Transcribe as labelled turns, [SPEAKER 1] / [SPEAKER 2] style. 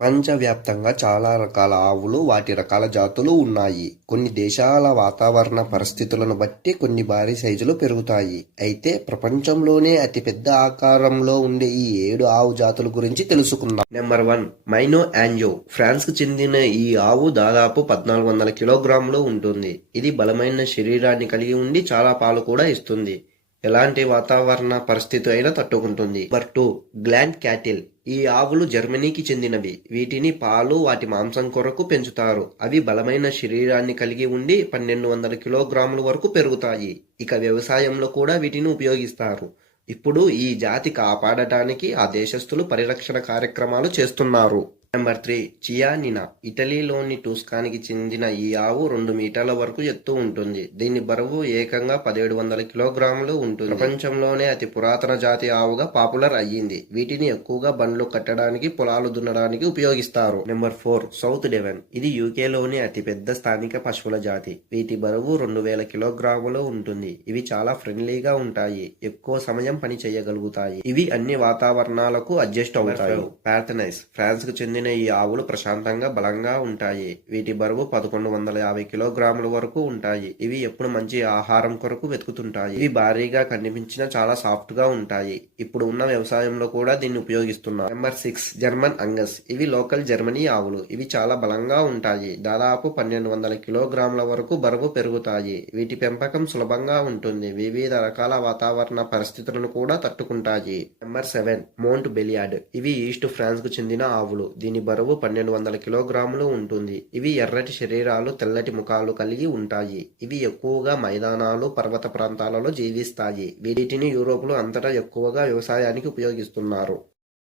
[SPEAKER 1] ప్రపంచవ్యాప్తంగా చాలా రకాల ఆవులు, వాటి రకాల జాతులు ఉన్నాయి. కొన్ని దేశాల వాతావరణ పరిస్థితులను బట్టి కొన్ని భారీ సైజులు పెరుగుతాయి. అయితే ప్రపంచంలోనే అతిపెద్ద ఆకారంలో ఉండే ఈ ఏడు ఆవు జాతుల గురించి తెలుసుకుందాం. నెంబర్ వన్ మైనో ఆంజో ఫ్రాన్స్కు చెందిన ఈ ఆవు దాదాపు పద్నాలుగు వందల కిలోగ్రాములు ఉంటుంది. ఇది బలమైన శరీరాన్ని కలిగి ఉండి చాలా పాలు కూడా ఇస్తుంది. ఎలాంటి వాతావరణ పరిస్థితి అయినా తట్టుకుంటుంది. నెంబర్ టూ గ్లాండ్ క్యాటిల్ ఈ ఆవులు జర్మనీకి చెందినవి. వీటిని పాలు, వాటి మాంసం కొరకు పెంచుతారు. అవి బలమైన శరీరాన్ని కలిగి ఉండి పన్నెండు వందల కిలోగ్రాముల వరకు పెరుగుతాయి. ఇక వ్యవసాయంలో కూడా వీటిని ఉపయోగిస్తారు. ఇప్పుడు ఈ జాతి కాపాడటానికి ఆ దేశస్థులు పరిరక్షణ కార్యక్రమాలు చేస్తున్నారు. నెంబర్ త్రీ చియానినా ఇటలీలోని టూస్కానికి చెందిన ఈ ఆవు రెండు మీటర్ల వరకు ఎత్తు ఉంటుంది. దీని బరువు ఏకంగా పదిహేడు వందల కిలోగ్రాములు ఉంటుంది. ప్రపంచంలోనే అతి పురాతన జాతి ఆవుగా పాపులర్ అయ్యింది. వీటిని ఎక్కువగా బండ్లు కట్టడానికి, పొలాలు దున్నడానికి ఉపయోగిస్తారు. నెంబర్ ఫోర్ సౌత్ డెవెన్ ఇది యూకేలోని అతిపెద్ద స్థానిక పశువుల జాతి. వీటి బరువు రెండు వేల కిలోగ్రాములు ఉంటుంది. ఇవి చాలా ఫ్రెండ్లీగా ఉంటాయి. ఎక్కువ సమయం పని చేయగలుగుతాయి. ఇవి అన్ని వాతావరణాలకు అడ్జస్ట్ అవుతాయి. పార్థనైస్ ఫ్రాన్స్కు చెందిన ఈ ఆవులు ప్రశాంతంగా, బలంగా ఉంటాయి. వీటి బరువు పదకొండు వందల యాభై కిలోగ్రాముల వరకు ఉంటాయి. ఇవి ఎప్పుడు మంచి ఆహారం కొరకు వెతుకుతుంటాయి. ఇవి భారీగా కనిపించినా చాలా సాఫ్ట్గా ఉంటాయి. ఇప్పుడు ఉన్న వ్యవసాయంలో కూడా దీన్ని ఉపయోగిస్తున్నారు. నెంబర్ సిక్స్ జర్మన్ అంగస్ ఇవి లోకల్ జర్మనీ ఆవులు. ఇవి చాలా బలంగా ఉంటాయి. దాదాపు పన్నెండు వందల కిలోగ్రాముల వరకు బరువు పెరుగుతాయి. వీటి పెంపకం సులభంగా ఉంటుంది. వివిధ రకాల వాతావరణ పరిస్థితులను కూడా తట్టుకుంటాయి. నెంబర్ సెవెన్ మౌంట్ బెలియార్డ్ ఇవి ఈస్ట్ ఫ్రాన్స్కు చెందిన ఆవులు. దీని బరువు పన్నెండు వందల కిలోగ్రాములు ఉంటుంది. ఇవి ఎర్రటి శరీరాలు, తెల్లటి ముఖాలు కలిగి ఉంటాయి. ఇవి ఎక్కువగా మైదానాలు, పర్వత ప్రాంతాలలో జీవిస్తాయి. వీటిని యూరోప్లో అంతటా ఎక్కువగా వ్యవసాయానికి ఉపయోగిస్తున్నారు.